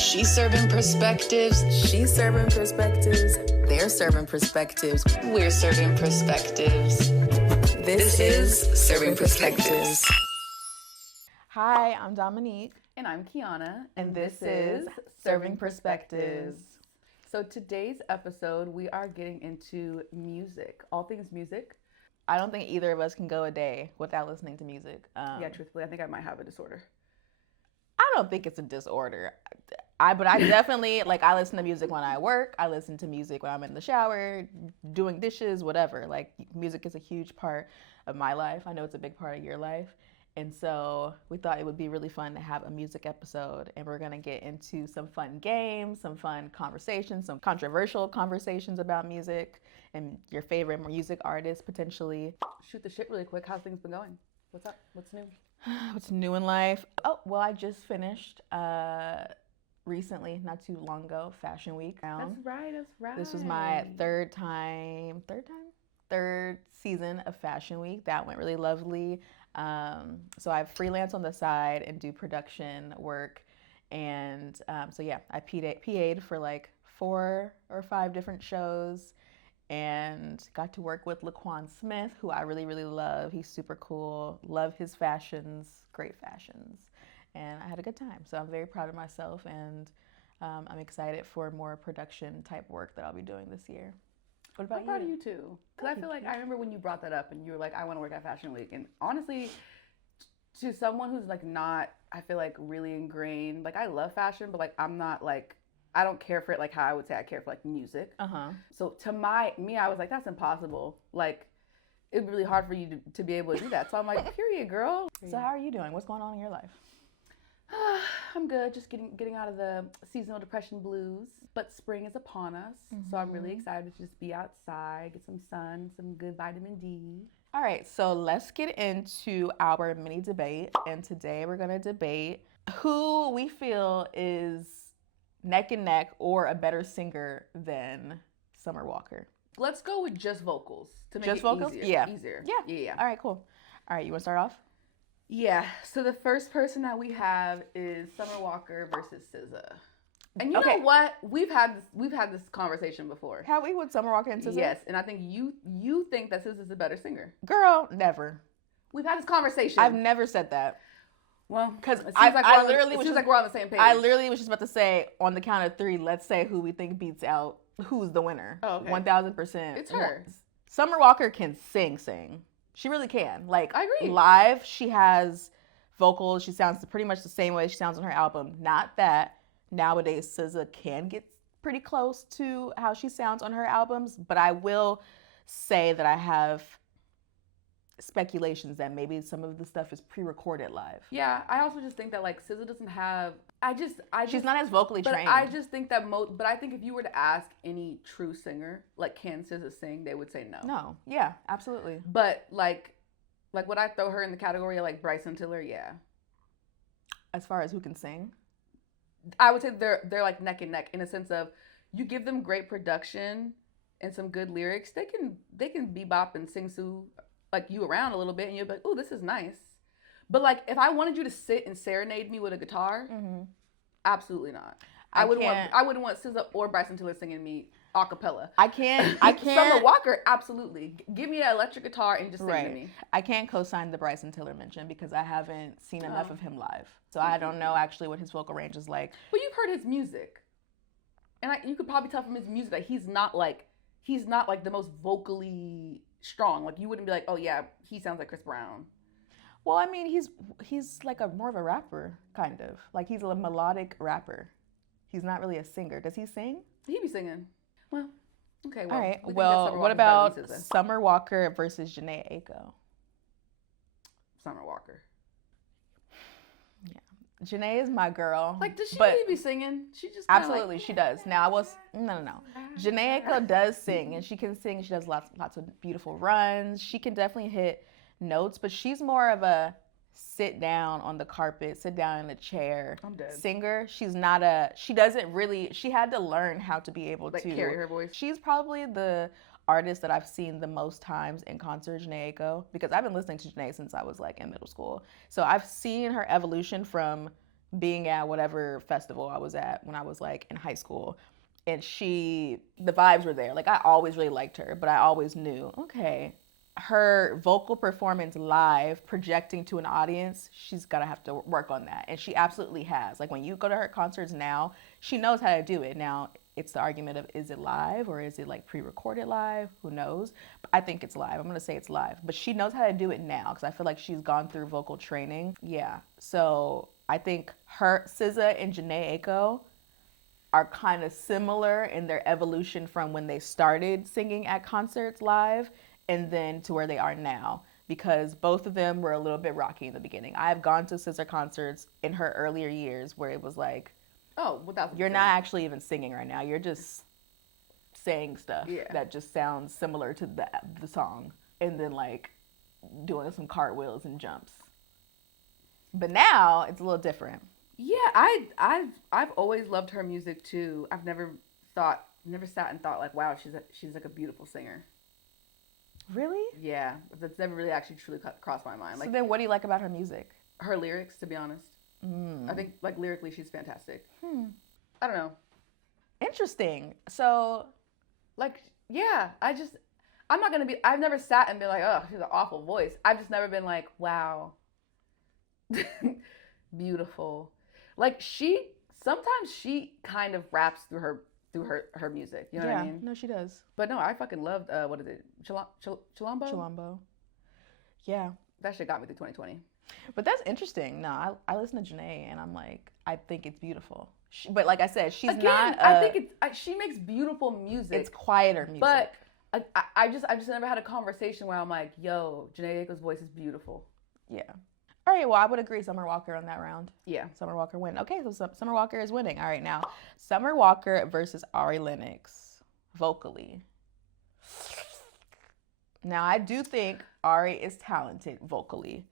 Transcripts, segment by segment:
She's serving perspectives. She's serving perspectives. They're serving perspectives. We're serving perspectives. This is Serving Perspectives. Hi, I'm Dominique. And I'm Keyana. And this is Serving Perspectives. So today's episode, we are getting into music, all things music. I don't think either of us can go a day without listening to music. Yeah, truthfully, I think I might have a disorder. I don't think it's a disorder. But I definitely, I listen to music when I work. I listen to music when I'm in the shower, doing dishes, whatever. Music is a huge part of my life. I know it's a big part of your life. And so we thought it would be really fun to have a music episode. And we're going to get into some fun games, some fun conversations, some controversial conversations about music and your favorite music artists, potentially. Shoot the shit really quick. How's things been going? What's up? What's new? What's new in life? Oh, well, I just finished recently, not too long ago, Fashion Week. That's right. This was my third season of Fashion Week. That went really lovely. So I freelance on the side and do production work. And so yeah, I PA'd for 4 or 5 different shows and got to work with Laquan Smith, who I really, really love. He's super cool. Love his fashions, great fashions. And I had a good time. So I'm very proud of myself, and I'm excited for more production type work that I'll be doing this year. What about you? I'm proud of you too. Because I feel like I remember when you brought that up and you were like, I want to work at Fashion Week. And honestly, to someone who's not, I feel really ingrained, I love fashion, but I'm not I don't care for it how I would say I care for music. So to me, I was like, that's impossible. It'd be really hard for you to be able to do that. So I'm like, period, girl. So how are you doing? What's going on in your life? I'm good, just getting out of the seasonal depression blues. But spring is upon us, so I'm really excited to just be outside, get some sun, some good vitamin D. All right, so let's get into our mini debate. And today we're going to debate who we feel is neck and neck or a better singer than Summer Walker. Let's go with just vocals to make just it vocals? easier. Yeah. All right, cool. All right, you want to start off? Yeah, so the first person that we have is Summer Walker versus SZA. And you know what? We've had this conversation before. Have we with Summer Walker and SZA? Yes, and I think you think that SZA's a better singer. Girl, never. We've had this conversation. I've never said that. Well, because it seems like we're on the same page. I literally was just about to say, on the count of 3, let's say who we think beats out who's the winner. Oh, okay. 1000%. It's her. Summer Walker can sing. She really can. I agree. Live, she has vocals. She sounds pretty much the same way she sounds on her album. Not that nowadays SZA can get pretty close to how she sounds on her albums, but I will say that I have speculations that maybe some of the stuff is pre-recorded live. Yeah, I also just think that SZA doesn't have. She's not as vocally trained. I just think that But I think if you were to ask any true singer, can SZA sing, they would say no. No. Yeah, absolutely. But would I throw her in the category of Bryson Tiller? Yeah. As far as who can sing, I would say they're neck and neck in a sense of you give them great production and some good lyrics, they can bebop and sing Sue you around a little bit, and you'll be like, oh, this is nice. But if I wanted you to sit and serenade me with a guitar, absolutely not. I wouldn't want SZA or Bryson Tiller singing me a cappella. I can't. Summer Walker, absolutely. Give me an electric guitar and just sing to me. I can't co-sign the Bryson Tiller mention because I haven't seen enough of him live. So I don't know actually what his vocal range is like. But you've heard his music. And you could probably tell from his music that he's not the most vocally strong. You wouldn't be like, oh yeah, he sounds like Chris Brown. Well, I mean, he's more of a rapper, kind of. He's a melodic rapper. He's not really a singer. Does he sing? He be singing. Well, okay. Well, all right. Well, what about Summer Walker versus Jhené Aiko? Summer Walker. Yeah, Jhené is my girl. Does she really be singing? She just absolutely she does. Now no. Jhené Aiko does sing, and she can sing. She does lots of beautiful runs. She can definitely hit notes, but she's more of a sit down on the carpet, sit down in a chair singer. She had to learn how to be able to carry her voice. She's probably the artist that I've seen the most times in concert, Jhené Aiko, because I've been listening to Jhené since I was in middle school. So I've seen her evolution from being at whatever festival I was at when I was like in high school. And the vibes were there. Like I always really liked her, but I always knew, okay, her vocal performance live, projecting to an audience, she's gotta have to work on that. And she absolutely has. Like when you go to her concerts now, she knows how to do it. Now, it's the argument of, is it live or is it like pre-recorded live? Who knows? But I think it's live. I'm gonna say it's live. But she knows how to do it now because I feel like she's gone through vocal training. Yeah. So I think SZA and Jhené Aiko are kind of similar in their evolution from when they started singing at concerts live and then to where they are now, because both of them were a little bit rocky in the beginning. I've gone to SZA concerts in her earlier years where it was like, oh, without you're not actually even singing right now. You're just saying stuff that just sounds similar to the song, and then like doing some cartwheels and jumps. But now it's a little different. Yeah, I've always loved her music too. I've never sat and thought like, wow, she's like a beautiful singer. Really? Yeah, that's never really actually truly crossed my mind. So Like then what do you like about her music? her lyrics, to be honest. I think like lyrically she's fantastic. I don't know. Interesting. So Like, yeah, I've never sat and been like, oh, she's an awful voice. I've just never been like, wow, beautiful. Like sometimes she kind of raps through her music. You know what I mean? No, she does. But no, I fucking loved, what is it? Chilombo? Chilombo. Yeah. That shit got me through 2020. But that's interesting. No, I listen to Jhené and I'm like, I think it's beautiful. But like I said, she's not. I think she makes beautiful music. It's quieter music. But I just never had a conversation where I'm like, yo, Jhené Aiko's voice is beautiful. Yeah. All right, well, I would agree. Summer Walker on that round. Yeah. Summer Walker win. Okay, so Summer Walker is winning. All right, now, Summer Walker versus Ari Lennox, vocally. Now, I do think Ari is talented vocally.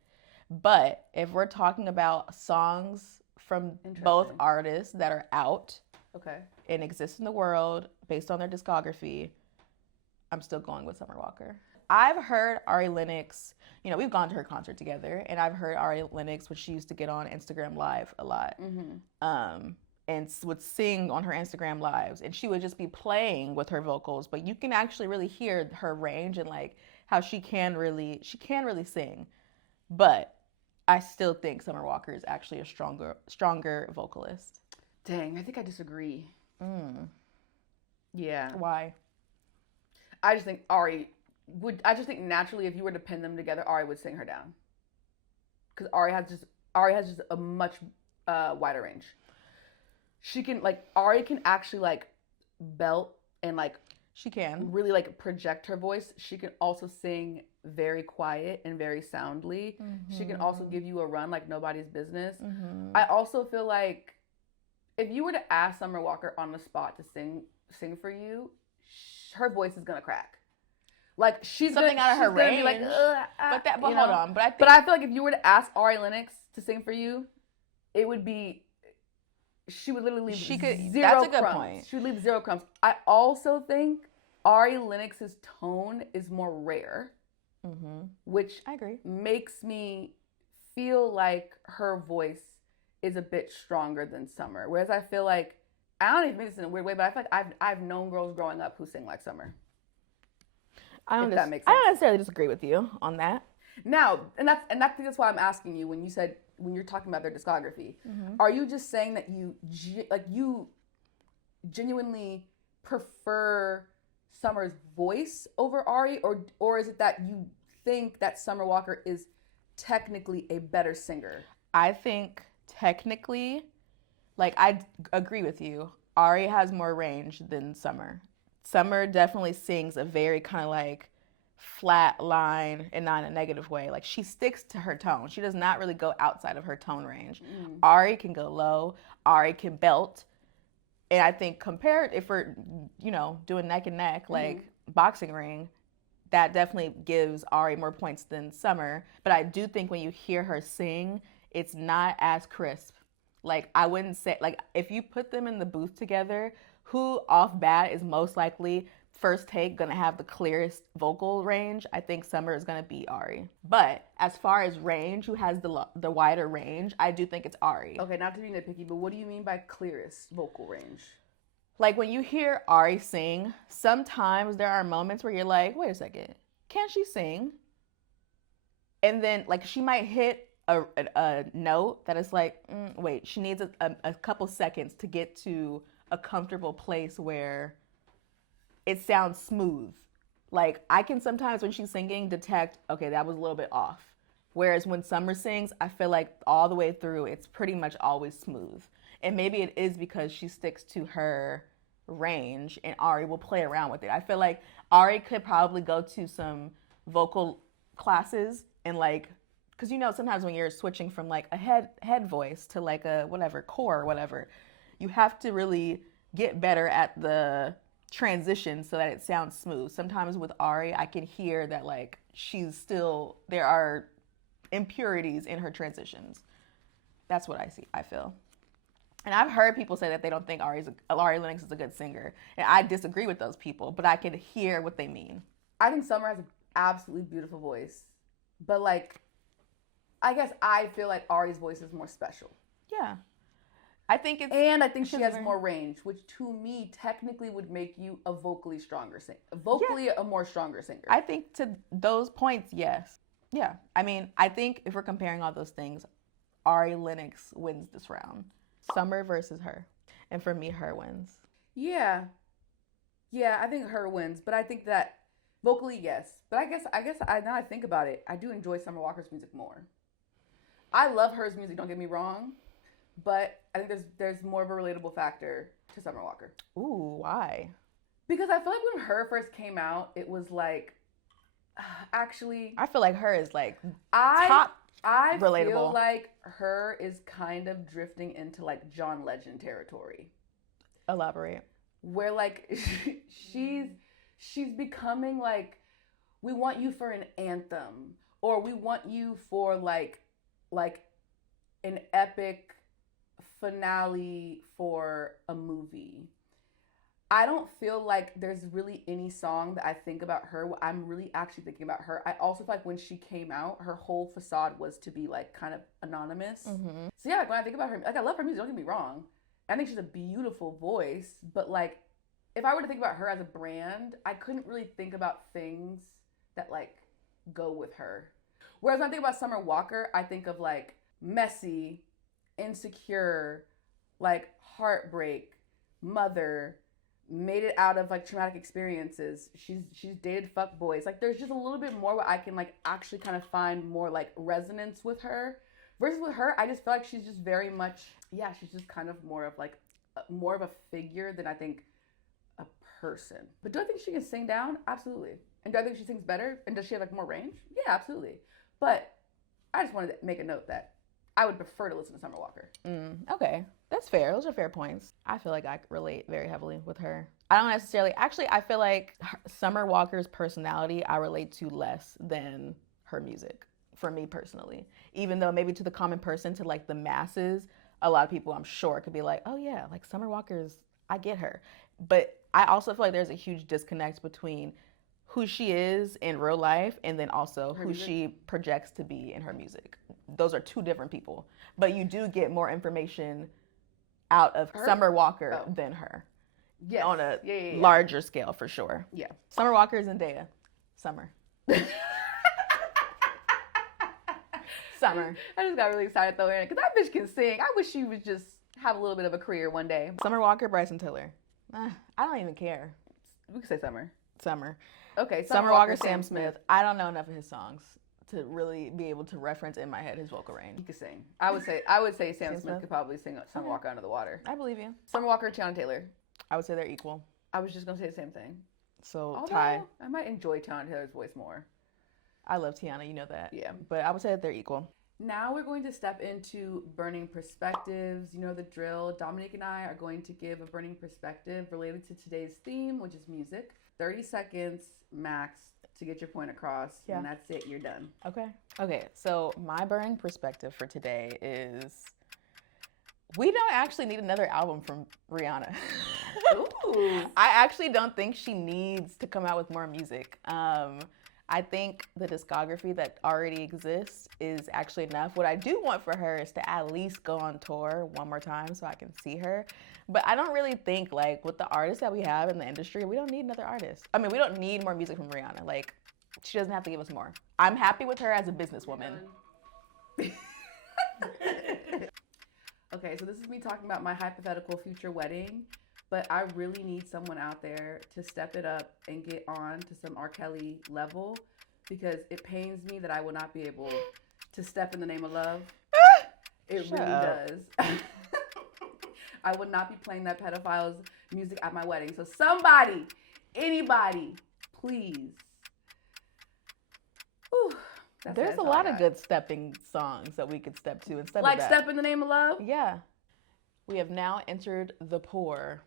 But if we're talking about songs from both artists that are out and exist in the world based on their discography, I'm still going with Summer Walker. I've heard Ari Lennox, we've gone to her concert together, and I've heard Ari Lennox when she used to get on Instagram Live a lot, and would sing on her Instagram Lives, and she would just be playing with her vocals, but you can actually really hear her range and like how she can really sing. But I still think Summer Walker is actually a stronger vocalist. Dang, I think I disagree. Yeah. Why? I just think naturally if you were to pin them together, Ari would sing her down. Because Ari has just a much wider range. Ari can actually like belt and like she can really like project her voice. She can also sing very quiet and very soundly. She can also give you a run like nobody's business. I also feel like if you were to ask Summer Walker on the spot to sing for you, her voice is gonna crack. Like she's something out of her range. Be like, but hold on. But I feel like if you were to ask Ari Lennox to sing for you, it would be. She would literally leave zero crumbs. That's a good point. She would leave 0 crumbs. I also think Ari Lennox's tone is more rare, which I agree. Makes me feel like her voice is a bit stronger than Summer. Whereas I feel like, I don't even mean this in a weird way, but I feel like I've known girls growing up who sing like Summer. I don't necessarily disagree with you on that. Now, and that's why I'm asking you when you're talking about their discography, are you just saying that you genuinely prefer Summer's voice over Ari, or is it that you think that Summer Walker is technically a better singer? I think technically, like I agree with you, Ari has more range than Summer. Summer definitely sings a very kind of like flat line and not in a negative way. Like she sticks to her tone. She does not really go outside of her tone range. Ari can go low. Ari can belt. And I think compared, if we're, doing neck and neck, like boxing ring, that definitely gives Ari more points than Summer. But I do think when you hear her sing, it's not as crisp. Like I wouldn't say, like if you put them in the booth together, who off bat is most likely first take gonna have the clearest vocal range, I think Summer is gonna be Ari. But as far as range, who has the wider range, I do think it's Ari. Okay, not to be nitpicky, but what do you mean by clearest vocal range? Like when you hear Ari sing, sometimes there are moments where you're like, wait a second, can she sing? And then like she might hit a note that is like, wait, she needs a couple seconds to get to a comfortable place where it sounds smooth. Like I can sometimes when she's singing detect, okay, that was a little bit off. Whereas when Summer sings, I feel like all the way through, it's pretty much always smooth. And maybe it is because she sticks to her range and Ari will play around with it. I feel like Ari could probably go to some vocal classes and like, because you know sometimes when you're switching from like a head voice to like a whatever core or whatever, you have to really get better at the transition so that it sounds smooth. Sometimes with Ari, I can hear that like she's still, there are impurities in her transitions. That's what I see, I feel. And I've heard people say that they don't think Ari Lennox is a good singer. And I disagree with those people, but I can hear what they mean. I think Summer has an absolutely beautiful voice. But like, I guess I feel like Ari's voice is more special. Yeah. I think it's... And I think she has more range, which to me technically would make you a vocally stronger singer. A more stronger singer. I think to those points, yes. Yeah. I mean, I think if we're comparing all those things, Ari Lennox wins this round. Summer versus her. And for me, her wins. Yeah. Yeah, I think her wins. But I think that vocally, yes. But I guess now I think about it, I do enjoy Summer Walker's music more. I love her music, don't get me wrong. But I think there's more of a relatable factor to Summer Walker. Ooh, why? Because I feel like when her first came out, it was like, actually... I feel like her is like top relatable. I feel like her is kind of drifting into like John Legend territory. Elaborate. Where like she's becoming like, we want you for an anthem. Or we want you for like an epic finale for a movie. I don't feel like there's really any song that I think about her. I'm really actually thinking about her. I also feel like when she came out, her whole facade was to be like kind of anonymous. Mm-hmm. So yeah, like when I think about her, like I love her music, don't get me wrong. I think she's a beautiful voice, but like if I were to think about her as a brand, I couldn't really think about things that like go with her. Whereas when I think about Summer Walker, I think of like messy, insecure, like heartbreak, mother, made it out of like traumatic experiences. She's dated fuck boys. Like there's just a little bit more where I can like actually kind of find more like resonance with her. Versus with her, I just feel like she's just very much, yeah, she's just kind of more of like more of a figure than I think a person. But do I think she can sing down? Absolutely. And do I think she sings better? And does she have like more range? Yeah, absolutely. But I just wanted to make a note that I would prefer to listen to Summer Walker. Okay, that's fair. Those are fair points. I feel like I relate very heavily with her. I don't necessarily, actually, I feel like Summer Walker's personality I relate to less than her music, for me personally. Even though maybe to the common person, to like the masses, a lot of people I'm sure could be like, oh yeah, like Summer Walker's, I get her. But I also feel like there's a huge disconnect between who she is in real life and then also who she projects to be in her music. Those are two different people. But you do get more information out of her? Summer Walker than her. Yes. On a larger scale, for sure. Yeah. Summer Walker is Zendaya. Summer. Summer. I just got really excited though, because that bitch can sing. I wish she would just have a little bit of a career one day. Summer Walker, Bryson Tiller. I don't even care. We could say Summer. Summer. Okay. Summer Walker, Sam Smith. I don't know enough of his songs to really be able to reference in my head his vocal range. He could sing. I would say Sam Smith could probably sing Summer Walker Under the Water. I believe you. Summer Walker and Tiana Taylor. I would say they're equal. I was just gonna say the same thing. So although, tie. I might enjoy Tiana Taylor's voice more. I love Tiana, you know that. Yeah. But I would say that they're equal. Now we're going to step into burning perspectives. You know the drill. Dominique and I are going to give a burning perspective related to today's theme, which is music. 30 seconds max to get your point across, and that's it. You're done. Okay. Okay, so my burning perspective for today is We don't actually need another album from Rihanna. Ooh. I actually don't think she needs to come out with more music. I think the discography that already exists is actually enough. What I do want for her is to at least go on tour one more time so I can see her. But I don't really think, like, with the artists that we have in the industry, we don't need another artist. I mean, we don't need more music from Rihanna. Like, she doesn't have to give us more. I'm happy with her as a businesswoman. Okay, so this is me talking about my hypothetical future wedding, but I really need someone out there to step it up and get on to some R. Kelly level, because it pains me that I will not be able to step in the name of love. It Shut really up. does. I would not be playing that pedophile's music at my wedding. So somebody, anybody, please. Whew, There's a lot of good stepping songs that we could step to instead like of that. Step in the Name of Love? Yeah. We have now entered the pour.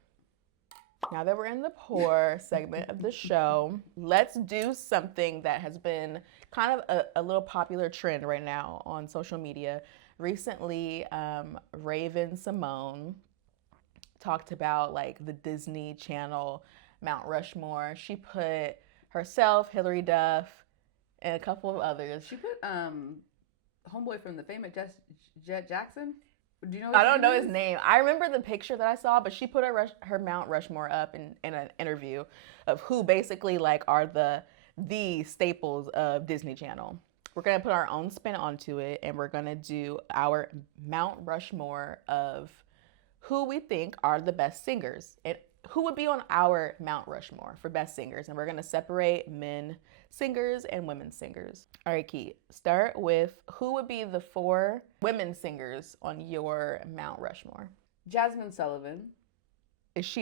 Now that we're in the pour segment of the show, let's do something that has been kind of a little popular trend right now on social media. Recently, Raven Simone talked about like the Disney Channel Mount Rushmore. She put herself, Hilary Duff, and a couple of others. She put homeboy from the famous Jet Jackson. Do you know? I don't know his name. I remember the picture that I saw, but she put her Mount Rushmore up in an interview of who basically like are the staples of Disney Channel. We're gonna put our own spin onto it, and we're gonna do our Mount Rushmore of who we think are the best singers and who would be on our Mount Rushmore for best singers. And we're gonna separate men singers and women singers. All right, Key, start with who would be the 4 women singers on your Mount Rushmore? Jasmine Sullivan. Is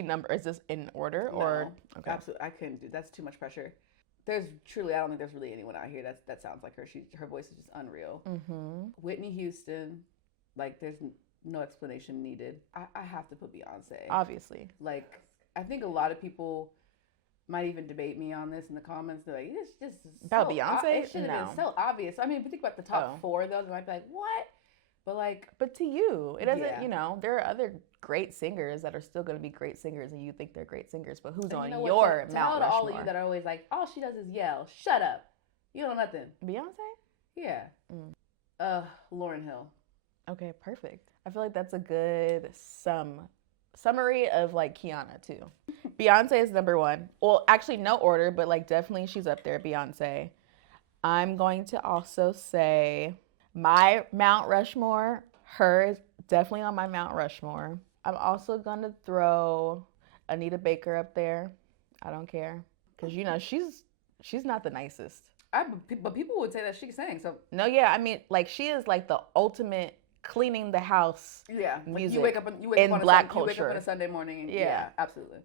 this in order or? No, okay. Absolutely, I couldn't do. That's too much pressure. I don't think there's really anyone out here that sounds like her. Her voice is just unreal. Mm-hmm. Whitney Houston, like there's no explanation needed. I have to put Beyonce. Obviously. Like, I think a lot of people might even debate me on this in the comments. They're like, it's just about so Beyonce? It should have been so obvious. I mean, if you think about the top 4, though, they might be like, what? But to you, it doesn't, there are other great singers that are still going to be great singers and you think they're great singers, but who's on your Mount Rushmore? All of you that are always like, all she does is yell, shut up. You know nothing. Beyonce? Yeah. Lauryn Hill. Okay, perfect. I feel like that's a good summary of like Keyana too. Beyonce is number 1. Well, actually no order, but like definitely she's up there, Beyonce. I'm going to also say my Mount Rushmore, her is definitely on my Mount Rushmore. I'm also going to throw Anita Baker up there. I don't care. Because, she's not the nicest. But people would say that she sang, so. No, yeah, I mean, like, she is like the ultimate cleaning the house music you wake up in Black culture. You wake up on a Sunday morning and yeah, absolutely.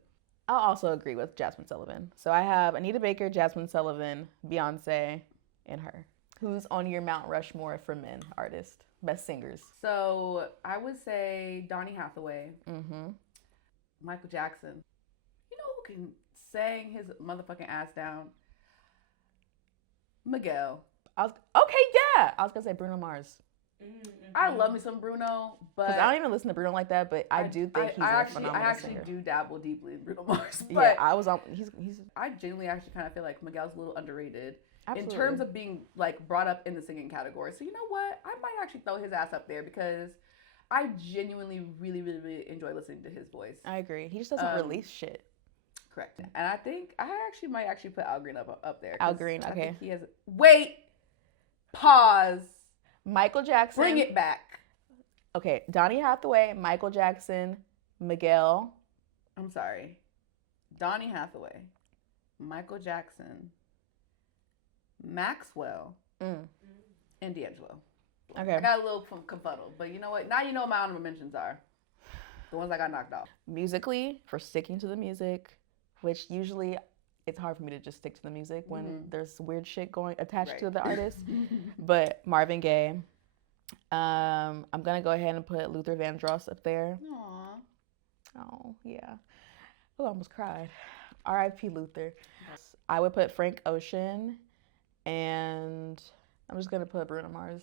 I'll also agree with Jasmine Sullivan. So I have Anita Baker, Jasmine Sullivan, Beyonce, and her. Who's on your Mount Rushmore for men artists? Best singers. So I would say Donny Hathaway. Mm-hmm. Michael Jackson. You know who can sing his motherfucking ass down? Miguel. I was gonna say Bruno Mars. Mm-hmm. I love me some Bruno, but I don't even listen to Bruno like that. But I do think he's a phenomenal singer. I actually do dabble deeply in Bruno Mars. But yeah, I was on. He's. I genuinely actually kind of feel like Miguel's a little underrated. Absolutely. In terms of being like brought up in the singing category. So you know what? I might actually throw his ass up there because I genuinely really, really, really enjoy listening to his voice. I agree. He just doesn't release shit. Correct. And I think I might put Al Green up there. Al Green, okay. I think he has. Wait. Pause. Michael Jackson. Bring it back. Okay, Donny Hathaway, Michael Jackson, Miguel. I'm sorry. Donny Hathaway, Michael Jackson, Maxwell, and D'Angelo. Okay. I got a little confuddled, but you know what? Now you know what my honorable mentions are. The ones I got knocked off. Musically, for sticking to the music, which usually it's hard for me to just stick to the music when there's weird shit going attached to the artist. But Marvin Gaye. I'm gonna go ahead and put Luther Vandross up there. Aww. Oh yeah. Oh, I almost cried. R.I.P. Luther. I would put Frank Ocean, and I'm just gonna put Bruno Mars.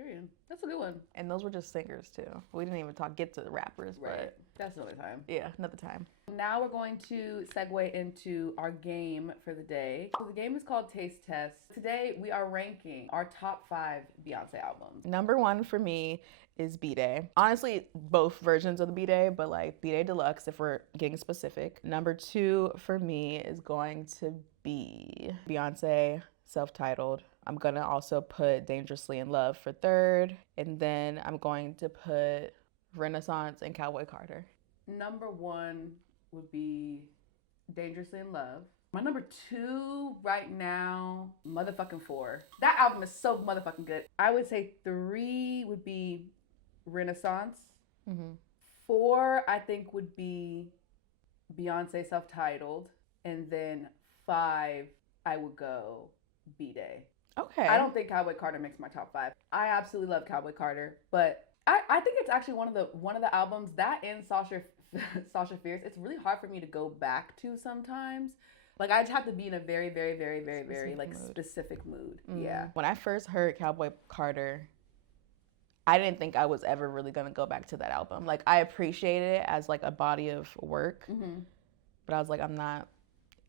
Period. That's a good one. And those were just singers too. We didn't even get to the rappers, Right. That's another time. Yeah, another time. Now we're going to segue into our game for the day. So the game is called Taste Test. Today we are ranking our top 5 Beyonce albums. Number 1 for me is B-Day. Honestly, both versions of the B-Day, but like B-Day Deluxe if we're getting specific. Number 2 for me is going to be Beyonce Self-Titled. I'm gonna also put Dangerously in Love for 3rd. And then I'm going to put Renaissance and Cowboy Carter. Number 1 would be Dangerously in Love. My number 2 right now, motherfucking 4. That album is so motherfucking good. I would say 3 would be Renaissance. 4, I think, would be Beyonce Self-Titled. And then 5, I would go B-Day. Okay. I don't think Cowboy Carter makes my top 5. I absolutely love Cowboy Carter, but I think it's actually one of the albums that and Sasha Fierce. It's really hard for me to go back to sometimes. Like I just have to be in a very, very, very, very, very like specific mood. Yeah. When I first heard Cowboy Carter, I didn't think I was ever really gonna go back to that album. Like I appreciated it as like a body of work, but I was like, I'm not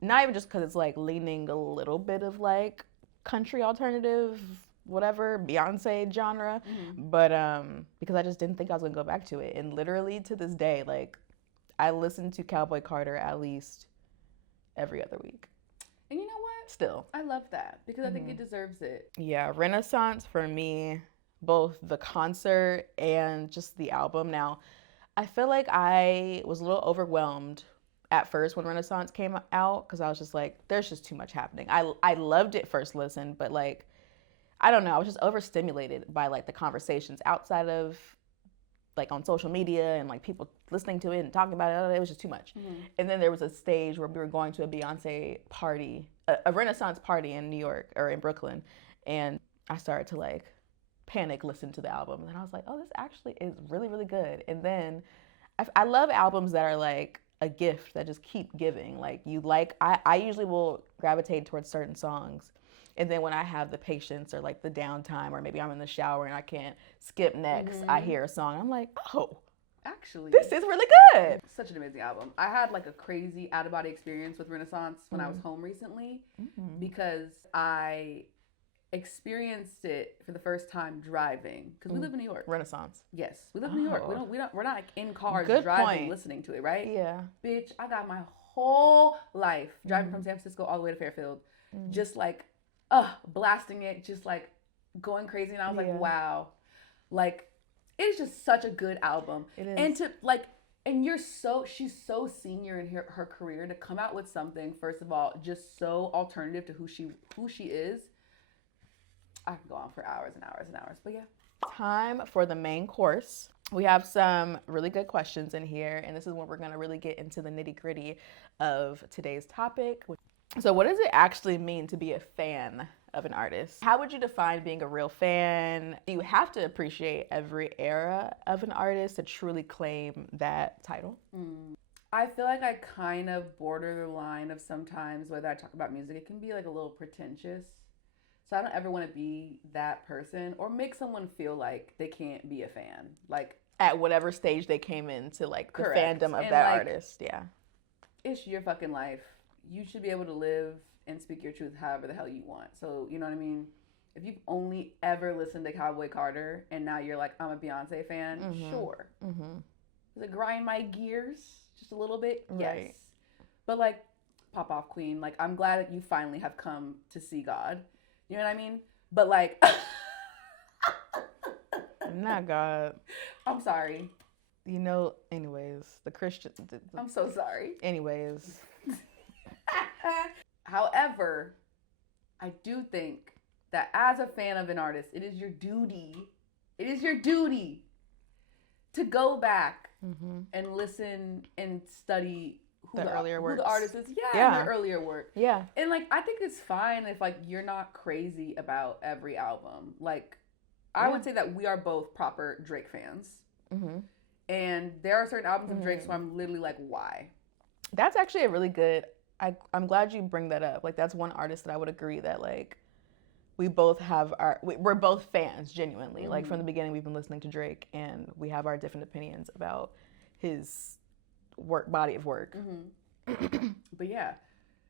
even just because it's like leaning a little bit of like country alternative, whatever, Beyonce genre, but because I just didn't think I was gonna go back to it. And literally to this day, like I listen to Cowboy Carter at least every other week. And you know what? Still. I love that because I think it deserves it. Yeah, Renaissance for me, both the concert and just the album. Now, I feel like I was a little overwhelmed at first when Renaissance came out because I was just like, there's just too much happening. I loved it first listen, but like, I don't know, I was just overstimulated by like the conversations outside of like on social media and like people listening to it and talking about it. It was just too much. And then there was a stage where we were going to a Beyonce party, a Renaissance party in New York or in Brooklyn. And I started to like panic listen to the album. And I was like, oh, this actually is really, really good. And then I love albums that are like a gift that just keep giving. Like I usually will gravitate towards certain songs. And then when I have the patience or like the downtime or maybe I'm in the shower and I can't skip next, I hear a song. I'm like, oh, actually, this is really good. Such an amazing album. I had like a crazy out-of-body experience with Renaissance when I was home recently because I experienced it for the first time driving because we live in New York. Renaissance. Yes, we live in New York. We're not like in cars Good driving point. listening to it, right? Yeah. Bitch, I got my whole life driving from San Francisco all the way to Fairfield, just like blasting it, just like going crazy. And I was like, wow, like it's just such a good album. It is. And to like, and she's so senior in her career to come out with something, first of all, just so alternative to who she is. I can go on for hours and hours and hours, but yeah. Time for the main course. We have some really good questions in here, and this is when we're going to really get into the nitty-gritty of today's topic. So what does it actually mean to be a fan of an artist? How would you define being a real fan? Do you have to appreciate every era of an artist to truly claim that title? I feel like I kind of border the line of sometimes whether I talk about music, it can be like a little pretentious. So I don't ever want to be that person or make someone feel like they can't be a fan. Like at whatever stage they came into like the correct. fandom of and that like, artist. Yeah. It's your fucking life. You should be able to live and speak your truth however the hell you want. So, you know what I mean? If you've only ever listened to Cowboy Carter and now you're like, I'm a Beyonce fan, sure. Does it grind my gears just a little bit? Right. Yes. But like, pop off queen. Like, I'm glad that you finally have come to see God. You know what I mean? But like, Not God. I'm sorry. You know, anyways, the Christian. I'm so sorry. Anyways. However, I do think that as a fan of an artist, it is your duty to go back and listen and study who the artist is. Yeah, their earlier work. Yeah. And like, I think it's fine if like you're not crazy about every album. Like, I would say that we are both proper Drake fans. And there are certain albums of Drake, so I'm literally like, why? That's actually a really good, I'm glad you bring that up. Like, that's one artist that I would agree that, like, we both have we're both fans genuinely. Like from the beginning, we've been listening to Drake, and we have our different opinions about his body of work. But yeah,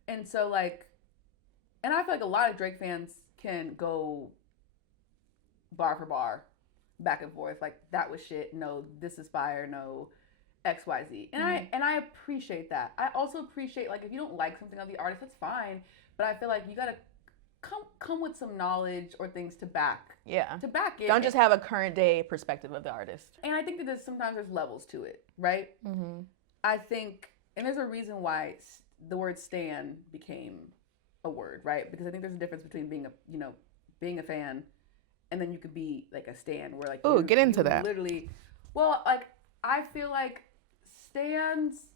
and so like, and I feel like a lot of Drake fans can go bar for bar, back and forth. Like that was shit. No, this is fire. No, XYZ. And I appreciate that. I also appreciate like if you don't like something of the artist, that's fine. But I feel like you gotta come with some knowledge or things to back it. Don't just have a current day perspective of the artist. And I think that sometimes there's levels to it, right? I think, and there's a reason why the word stan became a word, right? Because I think there's a difference between being a fan, and then you could be like a stan, where like get into that. Literally, well, like I feel like stans,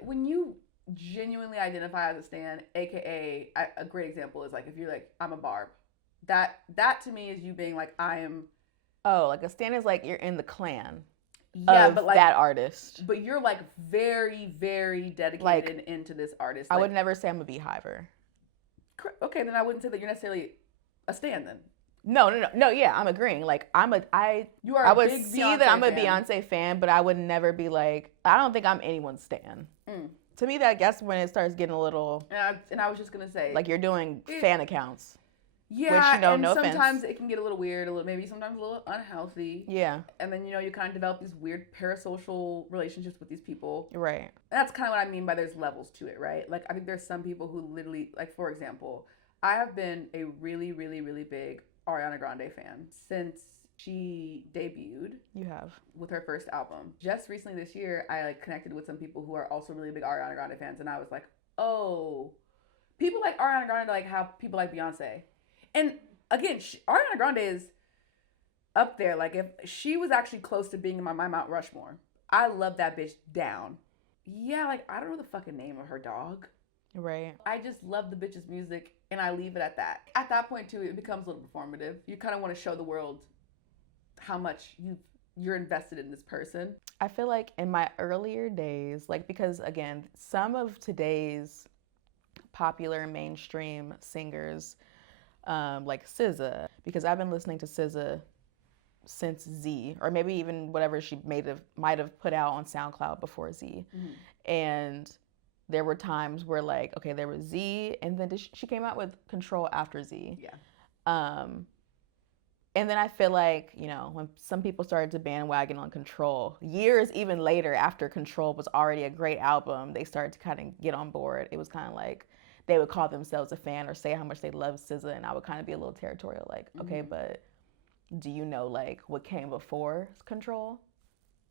when you genuinely identify as a stan, aka a great example is like if you're like, I'm a Barb, that to me is you being like, I am. Oh, like a stan is like you're in the clan. Yeah, but like that artist. But you're like very, very dedicated into this artist. I would never say I'm a beehiver. Okay, then I wouldn't say that you're necessarily a stan then. No. Yeah, I'm agreeing. Like I would big see Beyonce that I'm a fan. Beyonce fan, but I would never be like, I don't think I'm anyone's stan. To me, I guess when it starts getting a little. And I was just gonna say, like you're doing fan accounts. Yeah, which, and no sometimes offense. it can get a little weird, maybe sometimes a little unhealthy. Yeah. And then you kind of develop these weird parasocial relationships with these people. Right. And that's kind of what I mean by there's levels to it, right? Like I think there's some people who literally, like for example, I have been a really, really, really big Ariana Grande fan since she debuted. You have. With her first album. Just recently this year, I like connected with some people who are also really big Ariana Grande fans, and I was like, oh, people like Ariana Grande like how people like Beyonce. And again, Ariana Grande is up there. Like if she was actually close to being in my Mount Rushmore, I love that bitch down. Yeah, like I don't know the fucking name of her dog. Right. I just love the bitch's music, and I leave it at that. At that point too, it becomes a little performative. You kind of want to show the world how much you're invested in this person. I feel like in my earlier days, like because again, some of today's popular mainstream singers, like SZA, because I've been listening to SZA since Z, or maybe even whatever she might have put out on SoundCloud before Z. And there were times where like, okay, there was Z, and then she came out with Control after Z. Yeah. And then I feel like, when some people started to bandwagon on Control, years even later after Control was already a great album, they started to kind of get on board. It was kind of like they would call themselves a fan or say how much they love SZA, and I would kind of be a little territorial, like, okay, but do you know like what came before Control?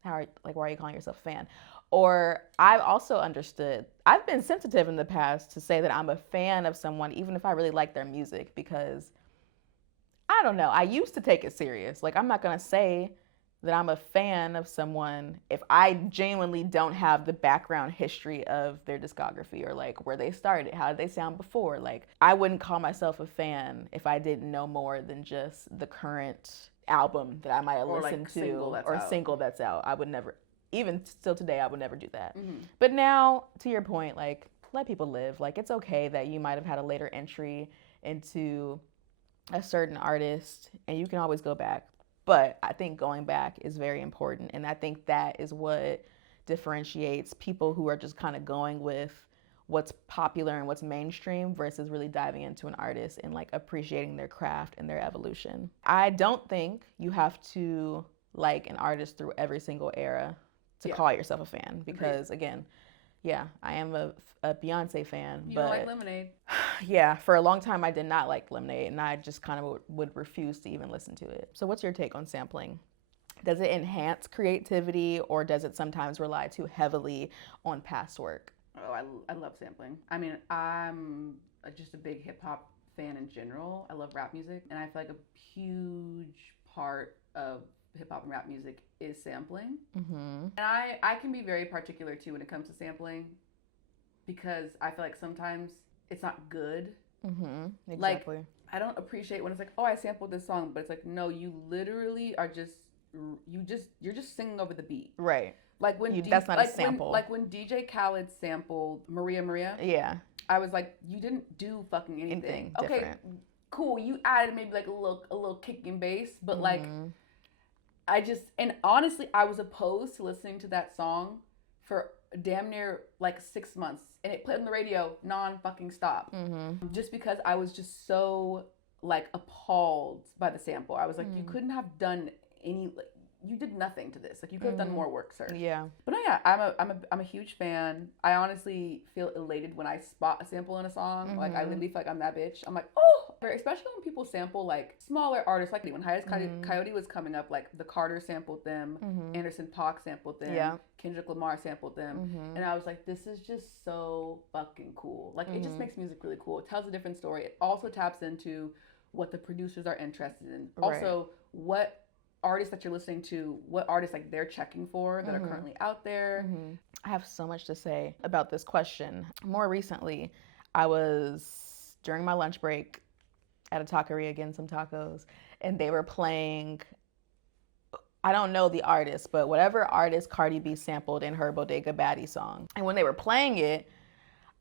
Why are you calling yourself a fan? Or I've also understood, I've been sensitive in the past to say that I'm a fan of someone, even if I really like their music, because I don't know. I used to take it serious. Like, I'm not going to say that I'm a fan of someone if I genuinely don't have the background history of their discography or like where they started, how did they sound before. Like, I wouldn't call myself a fan if I didn't know more than just the current album that I might have listened to or single that's out. I would never, even still today, I would never do that. But now, to your point, like, let people live. Like, it's okay that you might have had a later entry into a certain artist, and you can always go back. But I think going back is very important, and I think that is what differentiates people who are just kind of going with what's popular and what's mainstream versus really diving into an artist and like appreciating their craft and their evolution. I don't think you have to like an artist through every single era to call yourself a fan, because again, I am a Beyonce fan. You but don't like Lemonade. Yeah, for a long time I did not like Lemonade, and I just kind of would refuse to even listen to it. So what's your take on sampling? Does it enhance creativity, or does it sometimes rely too heavily on past work? Oh, I love sampling. I mean, I'm just a big hip hop fan in general. I love rap music, and I feel like a huge part of hip hop and rap music is sampling. And I can be very particular too when it comes to sampling, because I feel like sometimes it's not good. Exactly. Like, I don't appreciate when it's like, oh, I sampled this song, but it's like, no, you literally are you're just singing over the beat. Right. Like when that's not a sample. When DJ Khaled sampled Maria Maria. Yeah. I was like, you didn't do fucking anything. Okay, different. cool, you added maybe like a little kick and bass, but like Mm-hmm. and honestly, I was opposed to listening to that song for damn near like 6 months, and it played on the radio non-fucking stop, Mm-hmm. just because I was just so like appalled by the sample. I was like, you couldn't have done any, like, you did nothing to this. Like, you could have done more work, sir. Yeah. But no, yeah, I'm a huge fan. I honestly feel elated when I spot a sample in a song. Like, I literally feel like I'm that bitch. I'm like, oh, especially when people sample like smaller artists. Like when Hiatus Coyote was coming up, like the Carter sampled them, Anderson .Paak sampled them, Kendrick Lamar sampled them, and I was like, this is just so fucking cool. Like, it just makes music really cool. It tells a different story. It also taps into what the producers are interested in. Also, what artists that you're listening to, what artists like they're checking for that are currently out there. I have so much to say about this question. More recently, I was during my lunch break at a taqueria getting some tacos, and they were playing, I don't know the artist, but whatever artist Cardi B sampled in her Bodega Baddie song. And when they were playing it,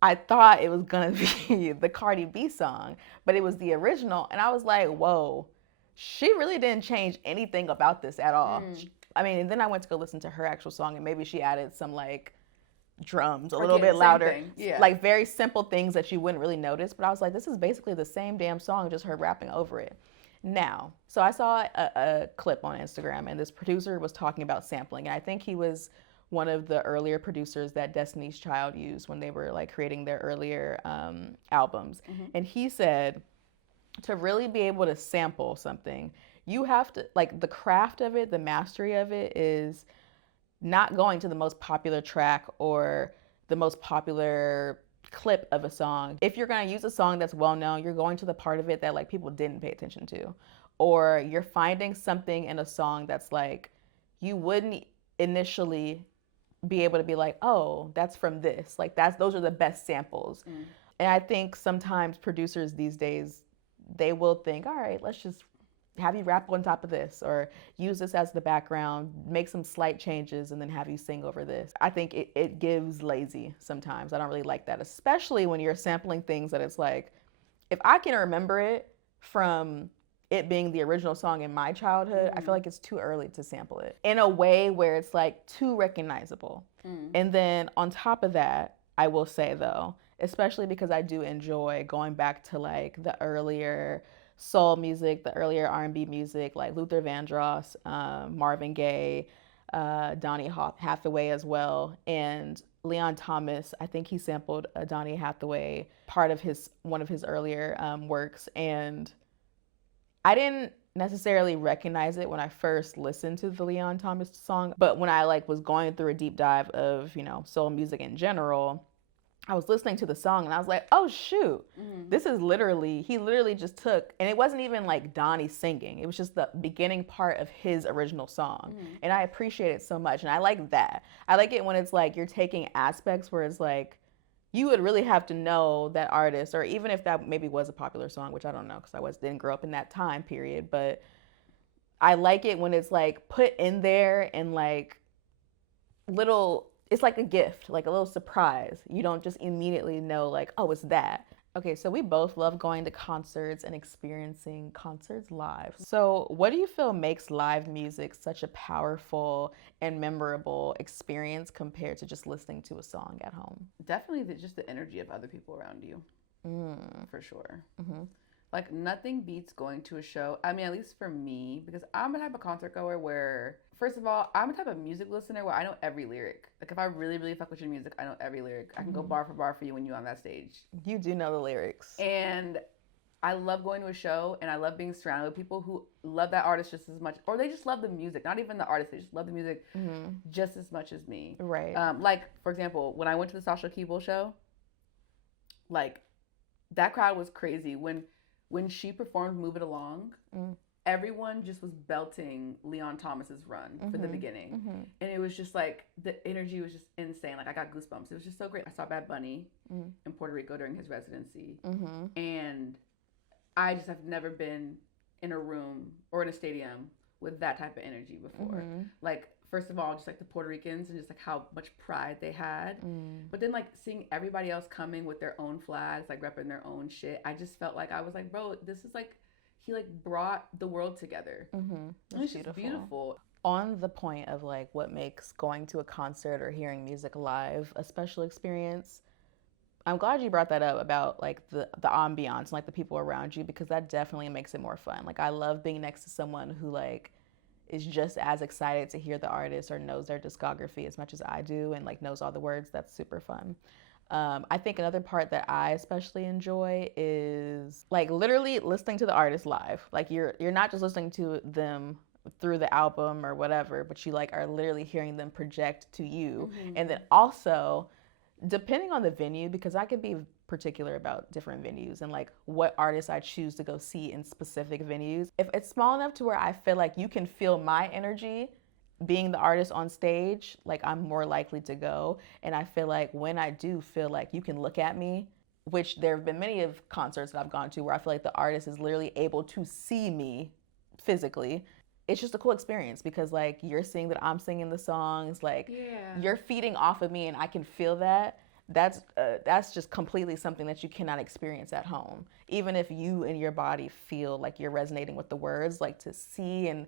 I thought it was gonna be the Cardi B song, but it was the original. And I was like, whoa, she really didn't change anything about this at all. I mean, and then I went to go listen to her actual song, and maybe she added some like drums a little bit louder. Yeah. Like very simple things that you wouldn't really notice. But I was like, this is basically the same damn song, just her rapping over it. Now, so I saw a clip on Instagram, and this producer was talking about sampling. And I think he was one of the earlier producers that Destiny's Child used when they were like creating their earlier albums. And he said, to really be able to sample something, you have to, like, the craft of it, the mastery of it is not going to the most popular track or the most popular clip of a song. If you're going to use a song that's well known, you're going to the part of it that like people didn't pay attention to, or you're finding something in a song that's like you wouldn't initially be able to be like, oh, that's from this, like those are the best samples. And I think sometimes producers these days, they will think, all right, let's just have you rap on top of this, or use this as the background, make some slight changes, and then have you sing over this. I think it gives lazy sometimes. I don't really like that, especially when you're sampling things that it's like, if I can remember it from it being the original song in my childhood, I feel like it's too early to sample it in a way where it's like too recognizable. And then on top of that, I will say though, especially because I do enjoy going back to like the earlier soul music, the earlier R&B music, like Luther Vandross, Marvin Gaye, Donny Hathaway as well, and Leon Thomas. I think he sampled Donny Hathaway, part of one of his earlier works, and I didn't necessarily recognize it when I first listened to the Leon Thomas song, but when I like was going through a deep dive of, you know, soul music in general, I was listening to the song and I was like, oh shoot, this is he literally just took, and it wasn't even like Donnie singing, it was just the beginning part of his original song. And I appreciate it so much, and I like that. I like it when it's like you're taking aspects where it's like, you would really have to know that artist, or even if that maybe was a popular song, which I don't know because I didn't grow up in that time period, but I like it when it's like put in there and like little, it's like a gift, like a little surprise. You don't just immediately know like, oh, it's that. Okay, so we both love going to concerts and experiencing concerts live. So what do you feel makes live music such a powerful and memorable experience compared to just listening to a song at home? Definitely just the energy of other people around you, for sure. Like, nothing beats going to a show. I mean, at least for me, because I'm a type of concert goer where, first of all, I'm a type of music listener where I know every lyric. Like, if I really, really fuck with your music, I know every lyric. I can go bar for bar for you when you're on that stage. You do know the lyrics. And I love going to a show, and I love being surrounded with people who love that artist just as much, or they just love the music, not even the artist, they just love the music just as much as me. Right. Like, for example, when I went to the Sasha Keeble show, like, that crowd was crazy. When she performed Move It Along, everyone just was belting Leon Thomas's Run for the beginning. And it was just like, the energy was just insane. Like, I got goosebumps. It was just so great. I saw Bad Bunny in Puerto Rico during his residency. And I just have never been in a room or in a stadium with that type of energy before. Like, first of all, just like the Puerto Ricans and just like how much pride they had. But then like seeing everybody else coming with their own flags, like repping their own shit, I just felt like I was like, bro, this is like, he like brought the world together. It's just beautiful. On the point of like what makes going to a concert or hearing music live a special experience, I'm glad you brought that up about like the ambiance and like the people around you, because that definitely makes it more fun. Like I love being next to someone who like is just as excited to hear the artist or knows their discography as much as I do and like knows all the words. That's super fun. I think another part that I especially enjoy is like literally listening to the artist live. Like you're not just listening to them through the album or whatever, but you like are literally hearing them project to you. And then also, depending on the venue, because I could be particular about different venues and like what artists I choose to go see in specific venues. If it's small enough to where I feel like you can feel my energy being the artist on stage, like I'm more likely to go. And I feel like when I do feel like you can look at me, which there have been many of concerts that I've gone to where I feel like the artist is literally able to see me physically. It's just a cool experience because like you're seeing that I'm singing the songs, like you're feeding off of me and I can feel that. That's just completely something that you cannot experience at home. Even if you and your body feel like you're resonating with the words, like to see and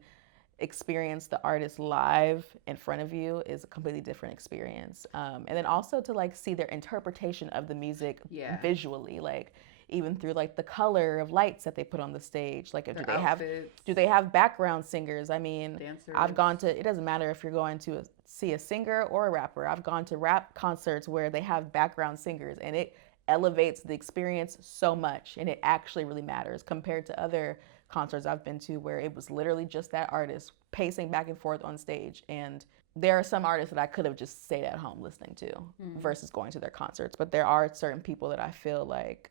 experience the artist live in front of you is a completely different experience. And then also to like see their interpretation of the music visually, like even through like the color of lights that they put on the stage. Like do they have background singers? I mean, dancers. I've gone to, it doesn't matter if you're going to see a singer or a rapper. I've gone to rap concerts where they have background singers and it elevates the experience so much and it actually really matters compared to other concerts I've been to where it was literally just that artist pacing back and forth on stage. And there are some artists that I could have just stayed at home listening to versus going to their concerts. But there are certain people that I feel like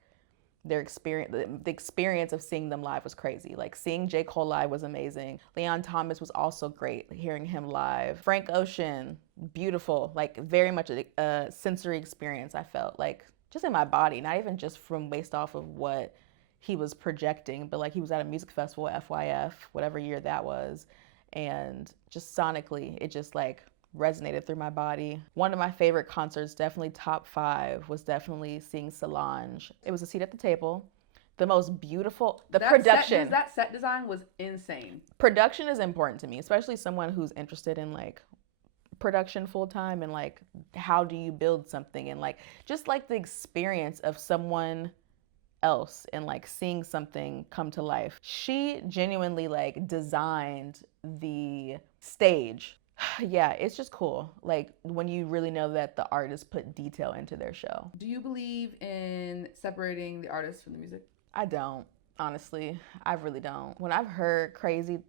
the experience of seeing them live was crazy. Like seeing J. Cole live was amazing. Leon Thomas was also great, hearing him live. Frank Ocean, beautiful, like very much a sensory experience. I felt like just in my body, not even just from based off of what he was projecting, but like he was at a music festival, FYF, whatever year that was. And just sonically, it just like resonated through my body. One of my favorite concerts, definitely top 5, was definitely seeing Solange. It was a seat at the table. The most beautiful, production. That set design was insane. Production is important to me, especially someone who's interested in like production full time and like how do you build something and like just like the experience of someone else and like seeing something come to life. She genuinely like designed the stage. Yeah, it's just cool. Like when you really know that the artist put detail into their show. Do you believe in separating the artist from the music? I don't, honestly. I really don't. When I've heard crazy,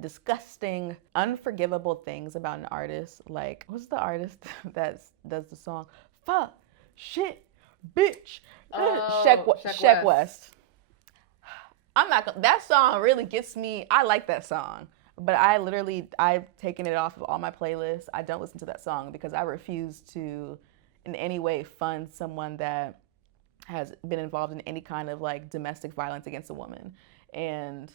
disgusting, unforgivable things about an artist, like what's the artist that does the song "Fuck Shit Bitch"? Sheck West. I'm not gonna, that song really gets me. I like that song. But I've taken it off of all my playlists. I don't listen to that song because I refuse to in any way fund someone that has been involved in any kind of like domestic violence against a woman. And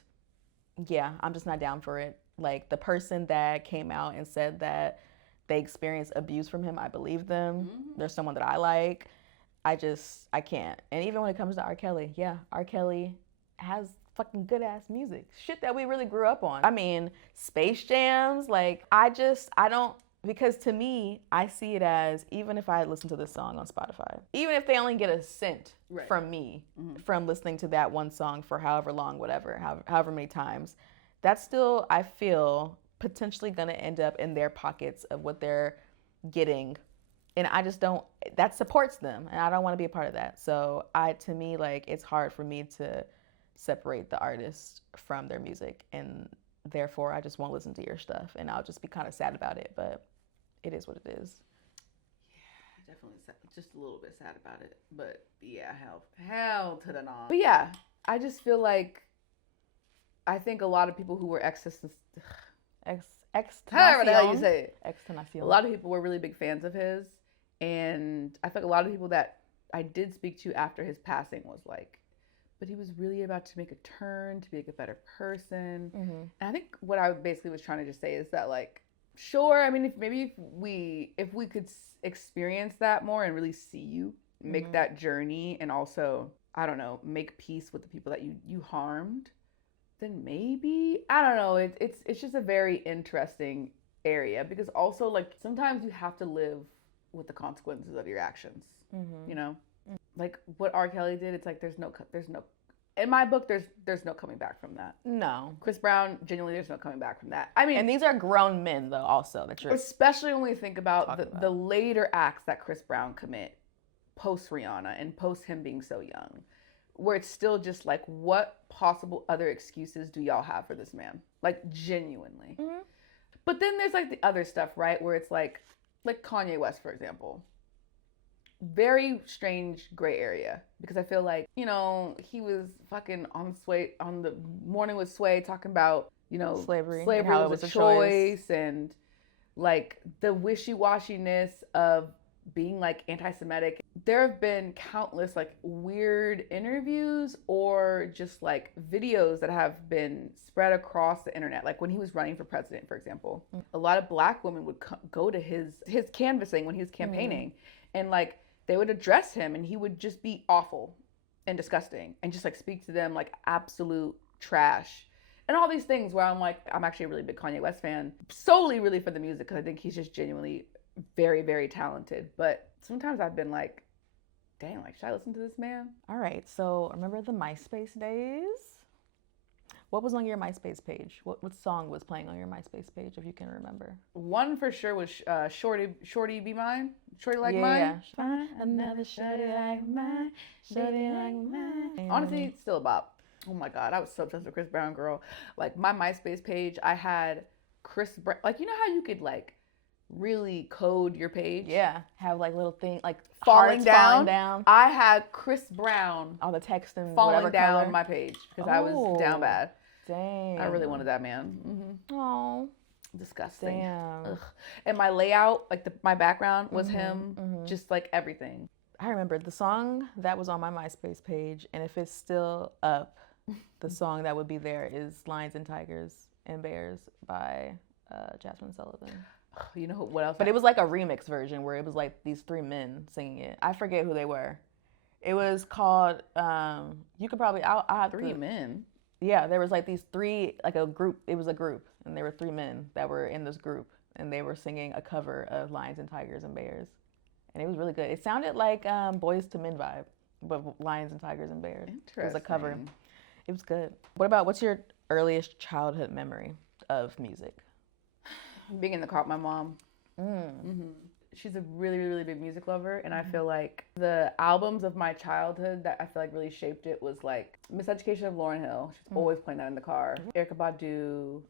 yeah, I'm just not down for it. Like the person that came out and said that they experienced abuse from him, I believe them. There's someone that I like. I can't. And even when it comes to R. Kelly, yeah, R. Kelly has fucking good ass music. Shit that we really grew up on. I mean, Space Jams, like I don't, because to me, I see it as, even if I listen to this song on Spotify, even if they only get a cent from me from listening to that one song for however long, whatever, however many times, that's still, I feel, potentially gonna end up in their pockets of what they're getting. And I just don't, that supports them. And I don't want to be a part of that. So to me, like, it's hard for me to separate the artist from their music, and therefore I just won't listen to your stuff, and I'll just be kind of sad about it, but it is what it is. Yeah, definitely sad, just a little bit sad about it, but yeah, hell to the no. But yeah, I just feel like I think a lot of people who were however the hell you say it, a lot of people were really big fans of his, and I think a lot of people that I did speak to after his passing was like, but he was really about to make a turn to be like a better person. And I think what I basically was trying to just say is that like, Sure. I mean, if we could experience that more and really see you make that journey, and also, I don't know, make peace with the people that you harmed, then maybe, I don't know. It's just a very interesting area, because also, like, sometimes you have to live with the consequences of your actions. You know, like what R. Kelly did. It's like there's no in my book, there's no coming back from that. No. Chris Brown, genuinely, there's no coming back from that. I mean, and these are grown men, though, also, that you're especially when we think about the later acts that Chris Brown commit post Rihanna and post him being so young, where it's still just like, what possible other excuses do y'all have for this man? Like, genuinely. But then there's like the other stuff, right? Where it's like Kanye West, for example. Very strange gray area, because I feel like, you know, he was fucking on the Morning with Sway talking about, you know, slavery was a choice, and like the wishy-washiness of being like anti-Semitic. There have been countless like weird interviews or just like videos that have been spread across the internet. Like when he was running for president, for example, a lot of Black women would go to his canvassing when he was campaigning, and like they would address him, and he would just be awful and disgusting and just like speak to them like absolute trash and all these things, where I'm like, I'm actually a really big Kanye West fan, solely really for the music, because I think he's just genuinely very, very talented. But sometimes I've been like, dang, like, should I listen to this man? All right, so remember the MySpace days? What was on your MySpace page? What song was playing on your MySpace page, if you can remember? One for sure was Shorty Be Mine. Shorty Like Mine. Yeah. Find another shorty like mine. Shorty like mine. Honestly, it's still a bop. Oh my God, I was so obsessed with Chris Brown, girl. Like, my MySpace page, I had Chris Brown. Like, you know how you could like really code your page? Yeah, have like little things like falling down. I had Chris Brown all the text and falling down color. my page, because I was down bad. Dang. I really wanted that man. Oh, disgusting. damn. Ugh. And my layout, like my background was him, just like everything. I remember the song that was on my MySpace page, and if it's still up, the song that would be there is Lions and Tigers and Bears by Jasmine Sullivan. You know what else? But it was like a remix version where it was like these three men singing it. I forget who they were. It was called, you could probably, I'll have three men. Yeah, there was like these three, like a group. It was a group, and there were three men that were in this group, and they were singing a cover of Lions and Tigers and Bears. And it was really good. It sounded like Boys to Men vibe, but Lions and Tigers and Bears. Interesting. It was a cover. It was good. What's your earliest childhood memory of music? Being in the car with my mom. She's a really, really big music lover, and I feel like the albums of my childhood that I feel like really shaped it was like Miseducation of Lauryn Hill. She's always playing that in the car. Erykah Badu,